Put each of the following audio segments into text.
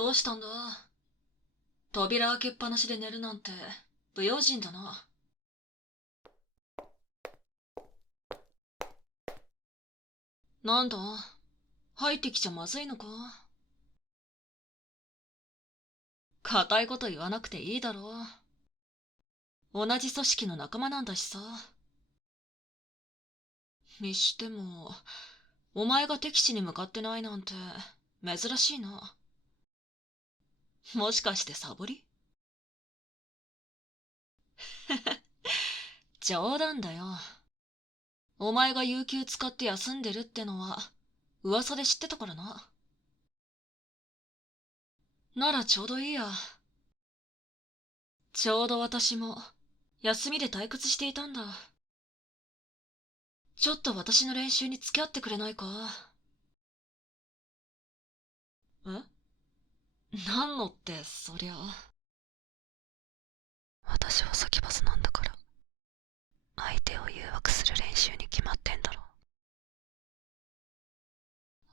どうしたんだ？扉開けっぱなしで寝るなんて不用心だな。なんだ、入ってきちゃまずいのか？固いこと言わなくていいだろう。同じ組織の仲間なんだしさ。にしても、お前が敵地に向かってないなんて珍しいな。もしかしてサボり？冗談だよ。お前が有給使って休んでるってのは噂で知ってたからな。ならちょうどいいや。ちょうど私も休みで退屈していたんだ。ちょっと私の練習に付き合ってくれないか？え？何のってそりゃ。私は先バスなんだから、相手を誘惑する練習に決まってんだろ。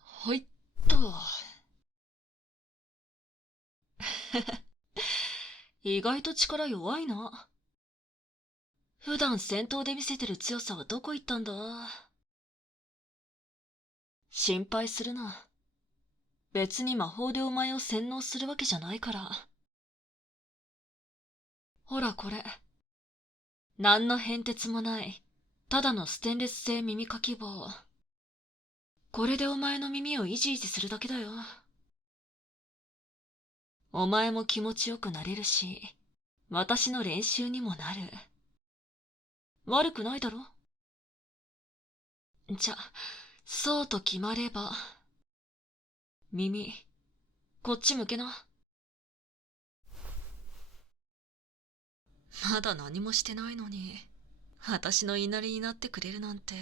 はいっと。意外と力弱いな。普段戦闘で見せてる強さはどこ行ったんだ？心配するな。別に魔法でお前を洗脳するわけじゃないから。ほらこれ。何の変哲もない、ただのステンレス製耳かき棒。これでお前の耳をイジイジするだけだよ。お前も気持ちよくなれるし、私の練習にもなる。悪くないだろ？じゃ、そうと決まれば。耳、こっち向けな。まだ何もしてないのに、私の言いなりになってくれるなんて。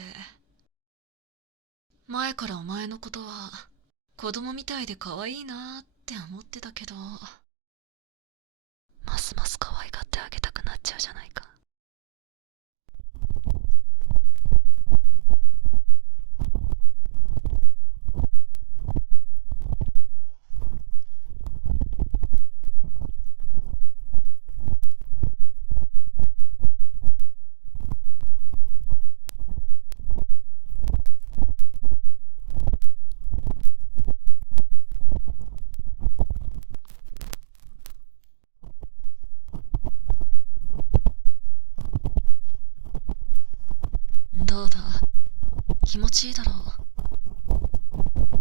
前からお前のことは、子供みたいで可愛いなって思ってたけど、ますます可愛がってあげたくなっちゃうじゃないか。どうだ、気持ちいいだろう。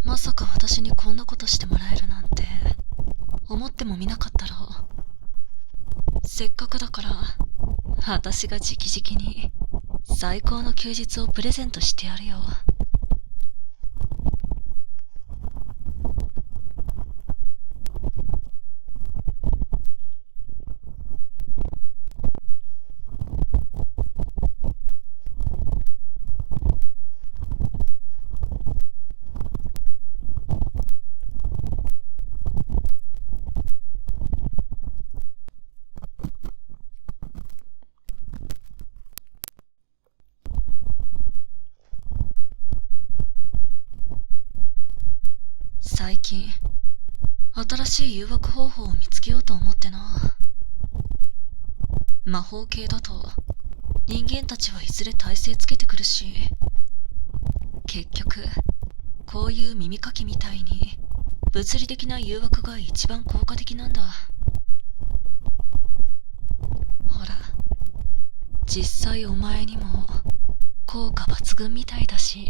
まさか私にこんなことしてもらえるなんて思ってもみなかったろう。せっかくだから私が直々に最高の休日をプレゼントしてやるよ。最近新しい誘惑方法を見つけようと思ってな。魔法系だと人間たちはいずれ耐性つけてくるし、結局こういう耳かきみたいに物理的な誘惑が一番効果的なんだ。ほら、実際お前にも効果抜群みたいだし。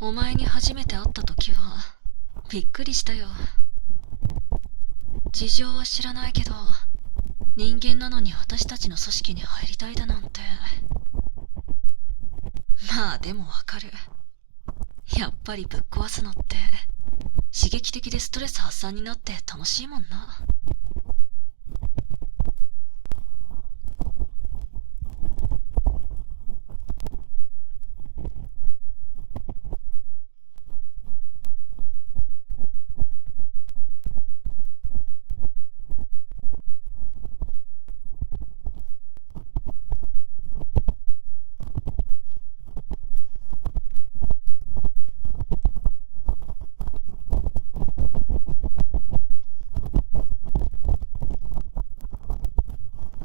お前に初めて会った時はびっくりしたよ。事情は知らないけど、人間なのに私たちの組織に入りたいだなんて。まあでもわかる。やっぱりぶっ壊すのって刺激的でストレス発散になって楽しいもんな。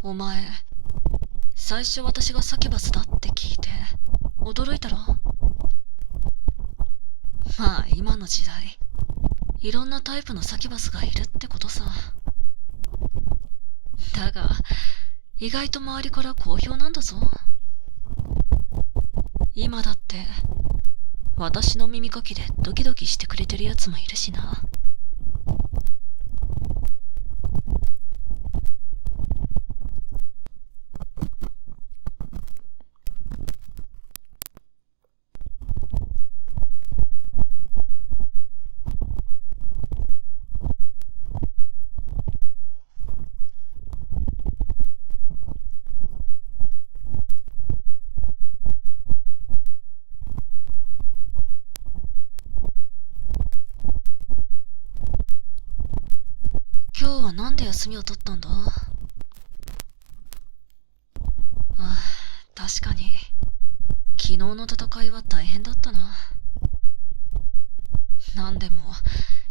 お前、最初私がサキュバスだって聞いて驚いたろ。まあ今の時代、いろんなタイプのサキュバスがいるってことさ。だが意外と周りから好評なんだぞ。今だって私の耳かきでドキドキしてくれてるやつもいるしな。今日はなんで休みを取ったんだ？あ、確かに昨日の戦いは大変だったな。なんでも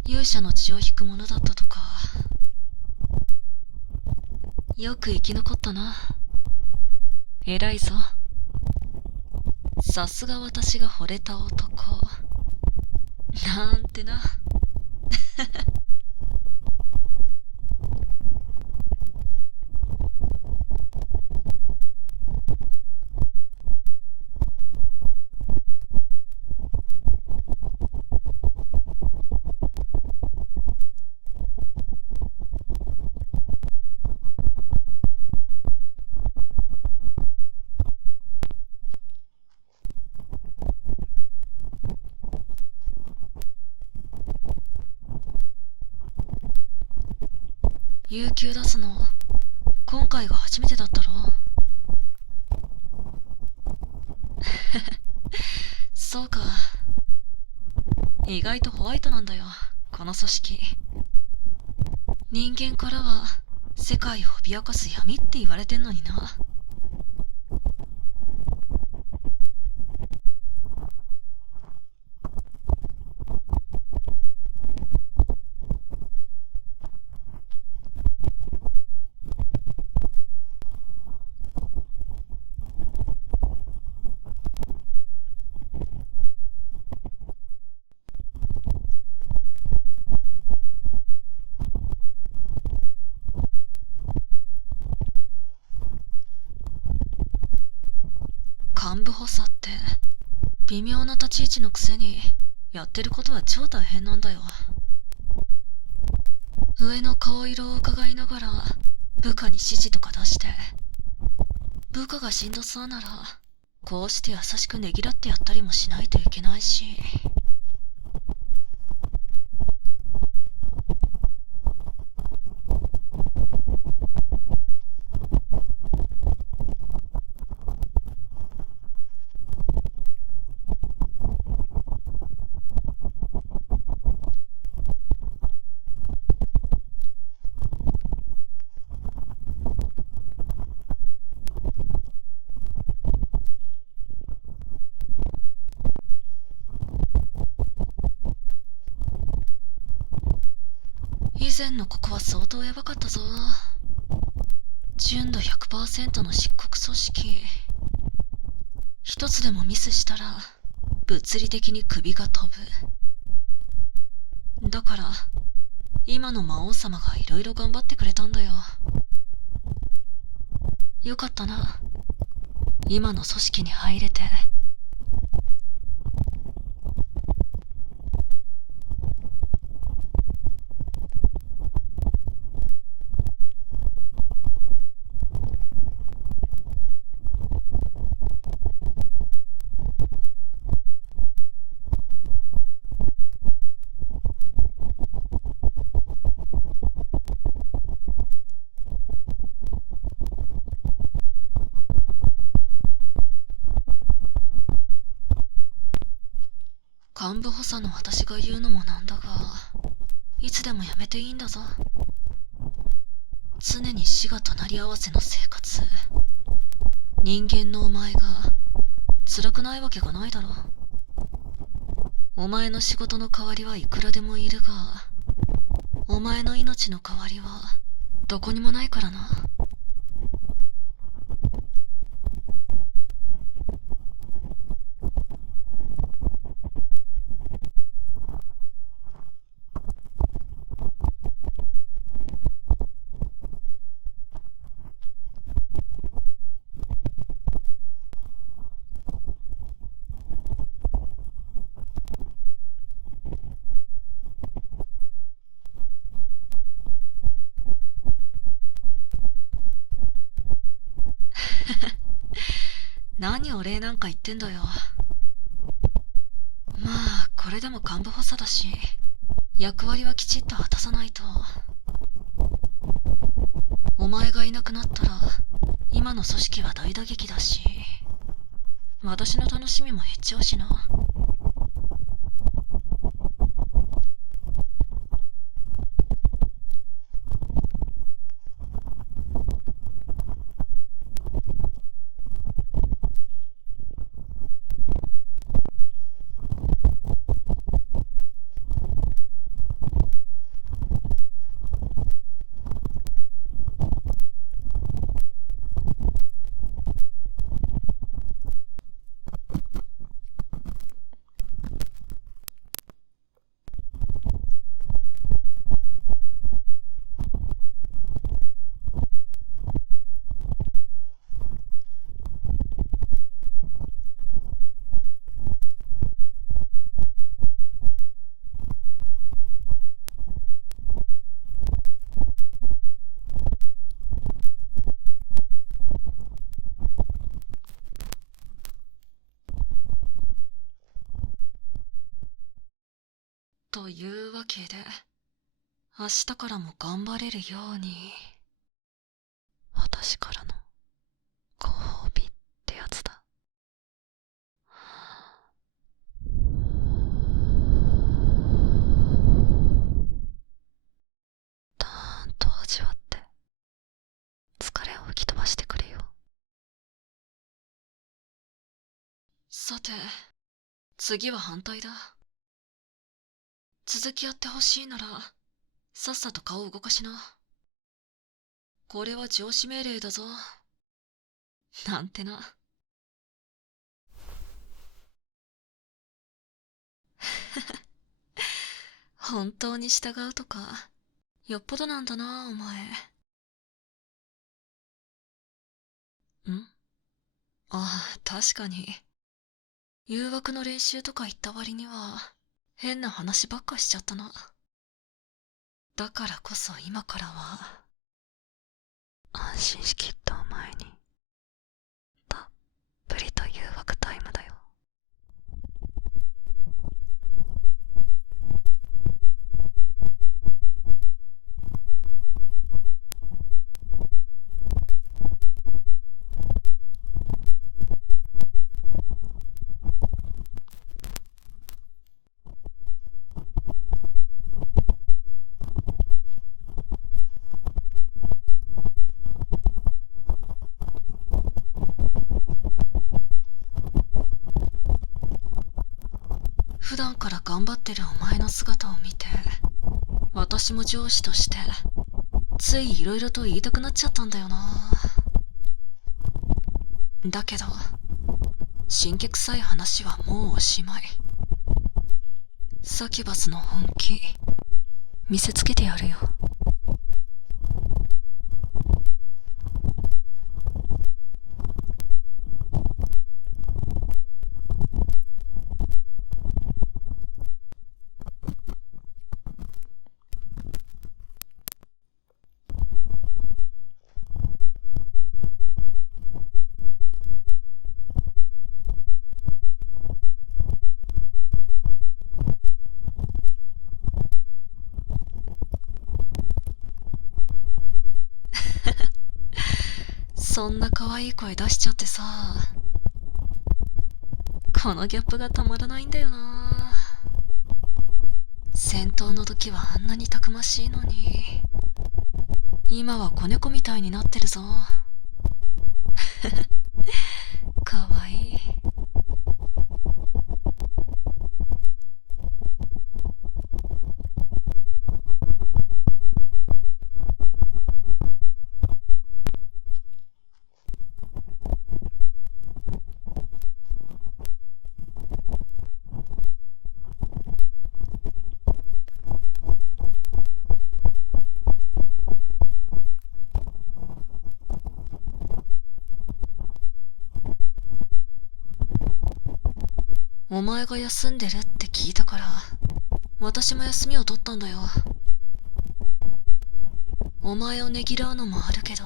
勇者の血を引くものだったとか。よく生き残ったな。偉いぞ。さすが私が惚れた男なんてな。有給出すの今回が初めてだったろ。そうか。意外とホワイトなんだよ、この組織。人間からは世界を脅かす闇って言われてんのにな。幹部補佐って微妙な立ち位置のくせにやってることは超大変なんだよ。上の顔色を伺いながら部下に指示とか出して、部下がしんどそうならこうして優しくねぎらってやったりもしないといけないし。以前のここは相当やばかったぞ。純度 100% の漆黒組織。一つでもミスしたら物理的に首が飛ぶ。だから今の魔王様がいろいろ頑張ってくれたんだよ。よかったな、今の組織に入れて。幹部補佐の私が言うのもなんだが、いつでもやめていいんだぞ。常に死が隣り合わせの生活。人間のお前が辛くないわけがないだろう。お前の仕事の代わりはいくらでもいるが、お前の命の代わりはどこにもないからな。何お礼なんか言ってんだよ。まあこれでも幹部補佐だし、役割はきちっと果たさないと。お前がいなくなったら今の組織は大打撃だし、私の楽しみも減っちゃうしな。というわけで、明日からも頑張れるように、私からのご褒美ってやつだ。たーんと味わって疲れを吹き飛ばしてくれよ。さて、次は反対だ。続きやってほしいならさっさと顔を動かしな。これは上司命令だぞ。なんてな。本当に従うとかよっぽどなんだなお前。ああ、確かに誘惑の練習とか言った割には変な話ばっかしちゃったな。だからこそ今からは安心しきったお前にたっぷりと誘惑タイムだよ。普段から頑張ってるお前の姿を見て、私も上司としてついいろいろと言いたくなっちゃったんだよな。だけど神経臭い話はもうおしまい。サキュバスの本気見せつけてやるよ。そんな可愛い声出しちゃってさ、このギャップがたまらないんだよな。戦闘の時はあんなにたくましいのに、今は子猫みたいになってるぞ。かわいい。お前が休んでるって聞いたから、私も休みを取ったんだよ。お前をねぎらうのもあるけど、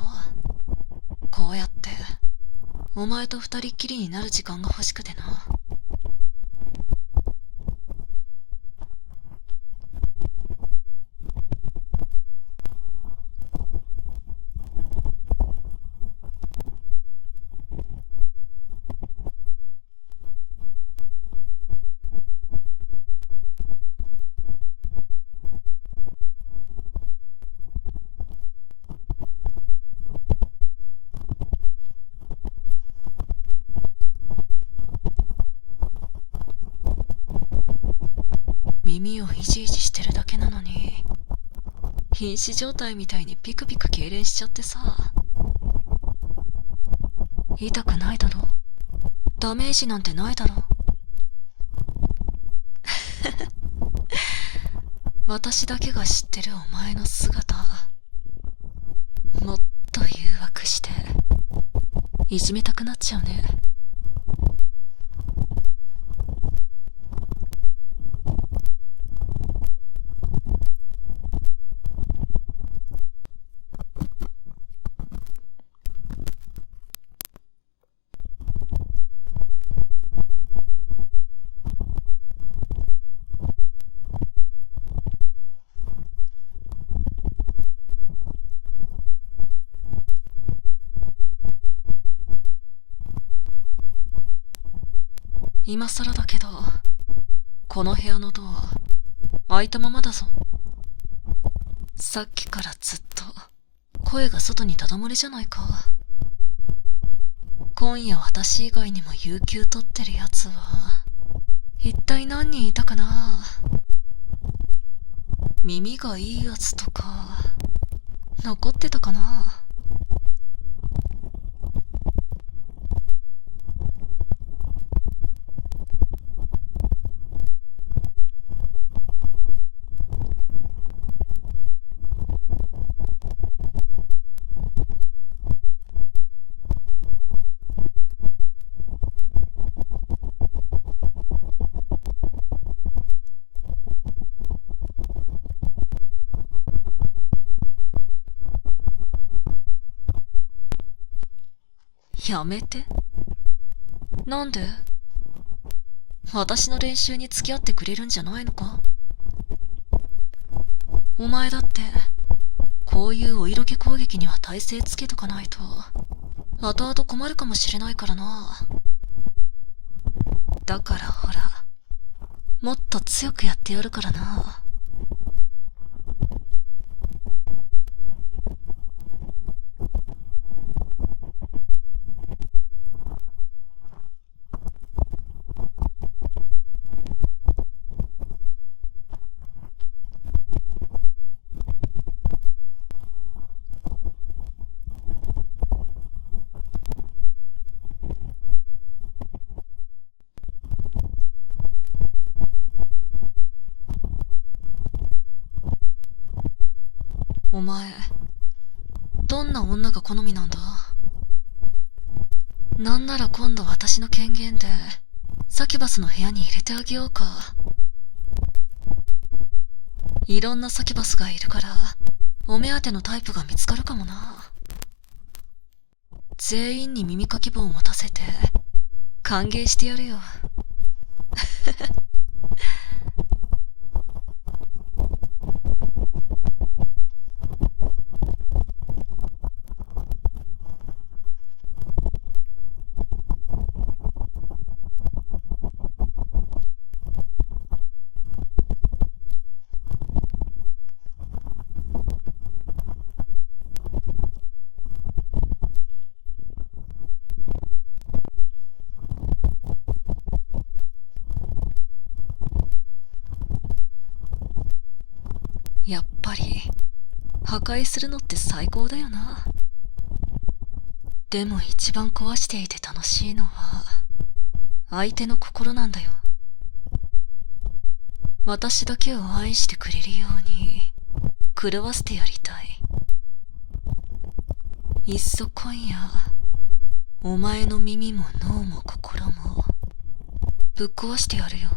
こうやってお前と二人っきりになる時間が欲しくてな。耳をいじいじしてるだけなのに、瀕死状態みたいにピクピク痙攣しちゃってさ。痛くないだろ？ダメージなんてないだろ？私だけが知ってるお前の姿、もっと誘惑していじめたくなっちゃうね。今更だけど、この部屋のドア開いたままだぞ。さっきからずっと声が外にただ漏れじゃないか。今夜私以外にも有給取ってるやつは一体何人いたかな。耳がいいやつとか残ってたかな。やめて。なんで？私の練習に付き合ってくれるんじゃないのか？お前だってこういうお色気攻撃には耐性つけとかないと後々困るかもしれないからな。だからほら、もっと強くやってやるからな。お前、どんな女が好みなんだ？なんなら今度私の権限でサキュバスの部屋に入れてあげようか。いろんなサキュバスがいるからお目当てのタイプが見つかるかもな。全員に耳かき棒を持たせて歓迎してやるよ。ぱり破壊するのって最高だよな。でも一番壊していて楽しいのは相手の心なんだよ。私だけを愛してくれるように狂わせてやりたい。いっそ今夜お前の耳も脳も心もぶっ壊してやるよ。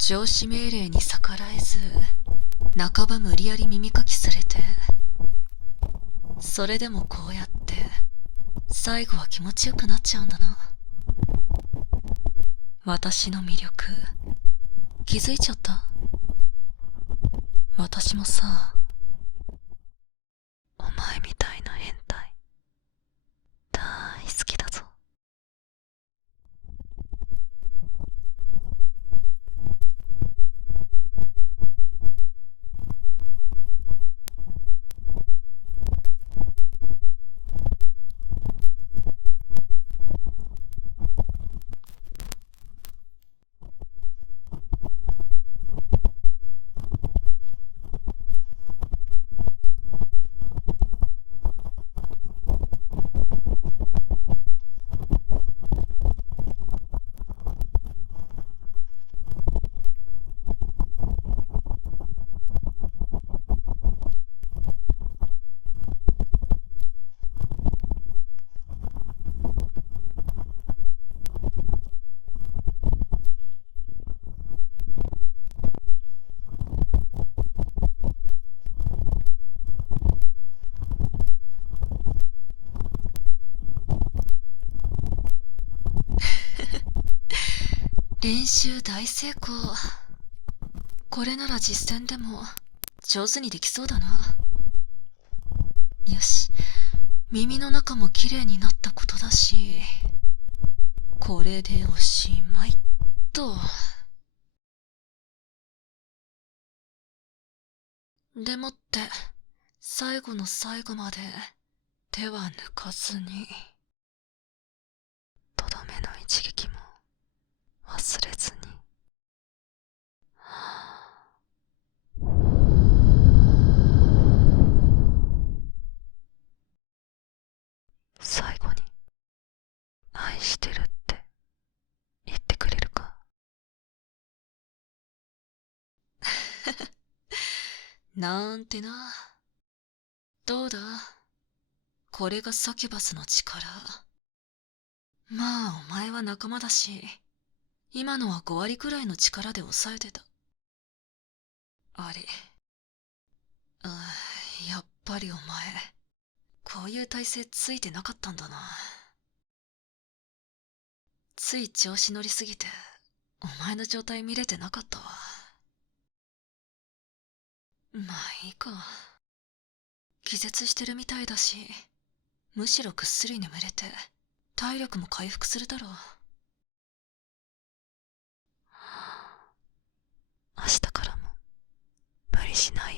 上司命令に逆らえず半ば無理やり耳かきされて、それでもこうやって最後は気持ちよくなっちゃうんだな。私の魅力気づいちゃった？私もさ、お前みたいな変態大好きだぞ。練習大成功。これなら実践でも上手にできそうだな。よし、耳の中もきれいになったことだし、これでおしまいっと。でもって最後の最後まで手は抜かずに、とどめの一撃も忘れずに。最後に愛してるって言ってくれるか？なんてな。どうだ、これがサキュバスの力。まあお前は仲間だし、今のは5割くらいの力で抑えてた。あれ、やっぱりお前こういう体勢ついてなかったんだな。つい調子乗りすぎてお前の状態見れてなかったわ。まあいいか。気絶してるみたいだし、むしろぐっすり眠れて体力も回復するだろう。明日からも無理しないよ。